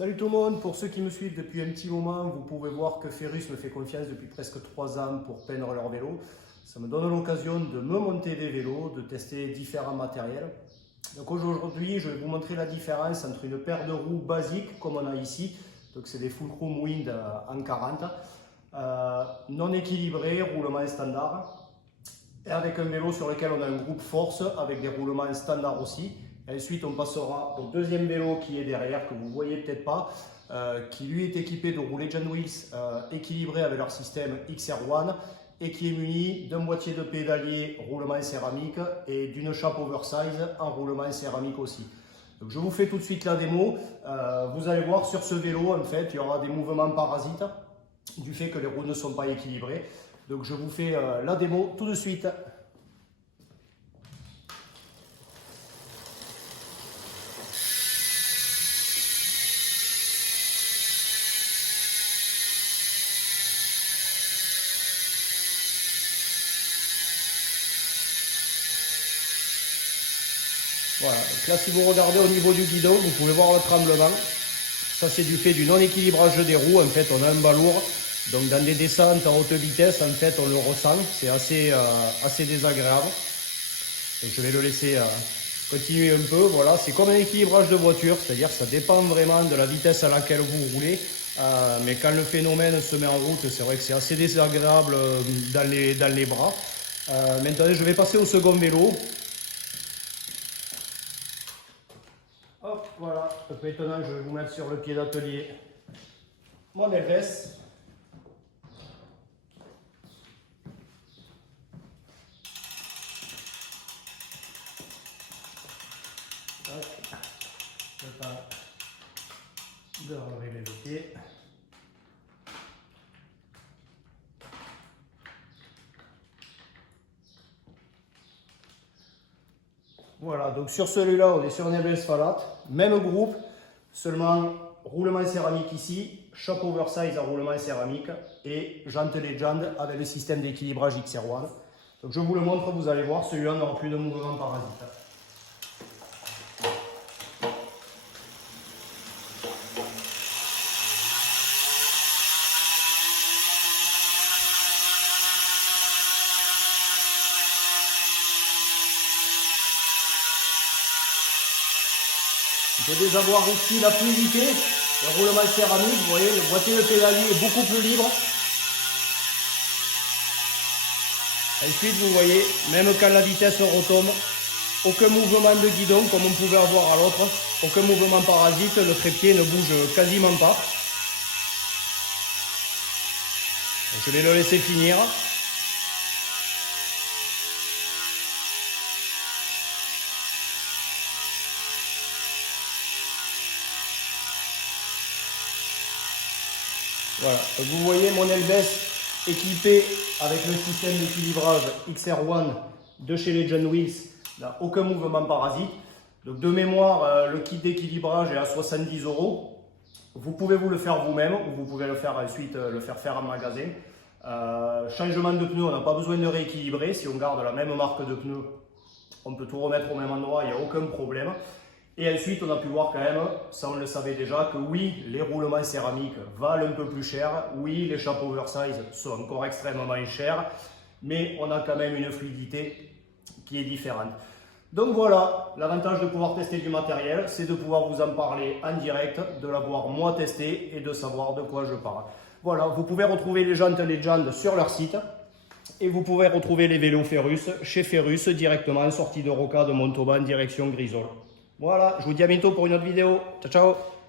Salut tout le monde, pour ceux qui me suivent depuis un petit moment, vous pouvez voir que Ferrus me fait confiance depuis presque 3 ans pour peindre leur vélo. Ça me donne l'occasion de me monter des vélos, de tester différents matériels. Donc aujourd'hui, je vais vous montrer la différence entre une paire de roues basiques, comme on a ici, donc c'est des Fulcrum Wind en 40, non équilibré, roulement standard, et avec un vélo sur lequel on a un groupe force avec des roulements standards aussi. Et ensuite, on passera au deuxième vélo qui est derrière, que vous ne voyez peut-être pas, qui lui est équipé de roues Legend Wheels équilibrés avec leur système XR1 et qui est muni d'un boîtier de pédalier roulement céramique et d'une chape oversize en roulement céramique aussi. Donc je vous fais tout de suite la démo. Vous allez voir sur ce vélo, en fait, il y aura des mouvements parasites du fait que les roues ne sont pas équilibrées. Donc je vous fais la démo tout de suite. Voilà, donc là si vous regardez au niveau du guidon, vous pouvez voir le tremblement. Ça c'est du fait du non-équilibrage des roues. En fait, on a un balourd. Donc dans des descentes en haute vitesse, en fait, on le ressent. C'est assez désagréable. Donc je vais le laisser continuer un peu. Voilà, c'est comme un équilibrage de voiture, c'est-à-dire ça dépend vraiment de la vitesse à laquelle vous roulez. Mais quand le phénomène se met en route, c'est vrai que c'est assez désagréable dans les bras. Maintenant, je vais passer au second vélo. Hop, voilà. Donc maintenant, je vais vous mettre sur le pied d'atelier mon LS. Le temps de relever le pied. Voilà, donc sur celui-là, on est sur un LS Falate, même groupe, seulement roulement céramique ici, chape oversize à roulement céramique et jante Legend avec le système d'équilibrage XR1. Donc je vous le montre, vous allez voir, celui-là n'aura plus de mouvement parasite. Vous pouvez avoir aussi la fluidité, le roulement céramique, vous voyez, le boîtier de pédalier est beaucoup plus libre. Ensuite, vous voyez, même quand la vitesse retombe, aucun mouvement de guidon comme on pouvait avoir à l'autre, aucun mouvement parasite, le trépied ne bouge quasiment pas. Donc, je vais le laisser finir. Voilà, donc vous voyez mon Elbes équipé avec le système d'équilibrage XR1 de chez Legend Wheels, n'a aucun mouvement parasite. Donc de mémoire, le kit d'équilibrage est à 70 €. Vous pouvez vous le faire vous-même ou vous pouvez le faire ensuite le faire en magasin. Changement de pneus, on n'a pas besoin de rééquilibrer. Si on garde la même marque de pneus, on peut tout remettre au même endroit, il n'y a aucun problème. Et ensuite, on a pu voir quand même, ça on le savait déjà, que oui, les roulements céramiques valent un peu plus cher, oui, les chapes oversize sont encore extrêmement chers, mais on a quand même une fluidité qui est différente. Donc voilà, l'avantage de pouvoir tester du matériel, c'est de pouvoir vous en parler en direct, de l'avoir moi testé et de savoir de quoi je parle. Voilà, vous pouvez retrouver les jantes Legend sur leur site et vous pouvez retrouver les vélos Ferrus chez Ferrus directement en sortie de Rocade de Montauban direction Grisol. Voilà, je vous dis à bientôt pour une autre vidéo. Ciao, ciao!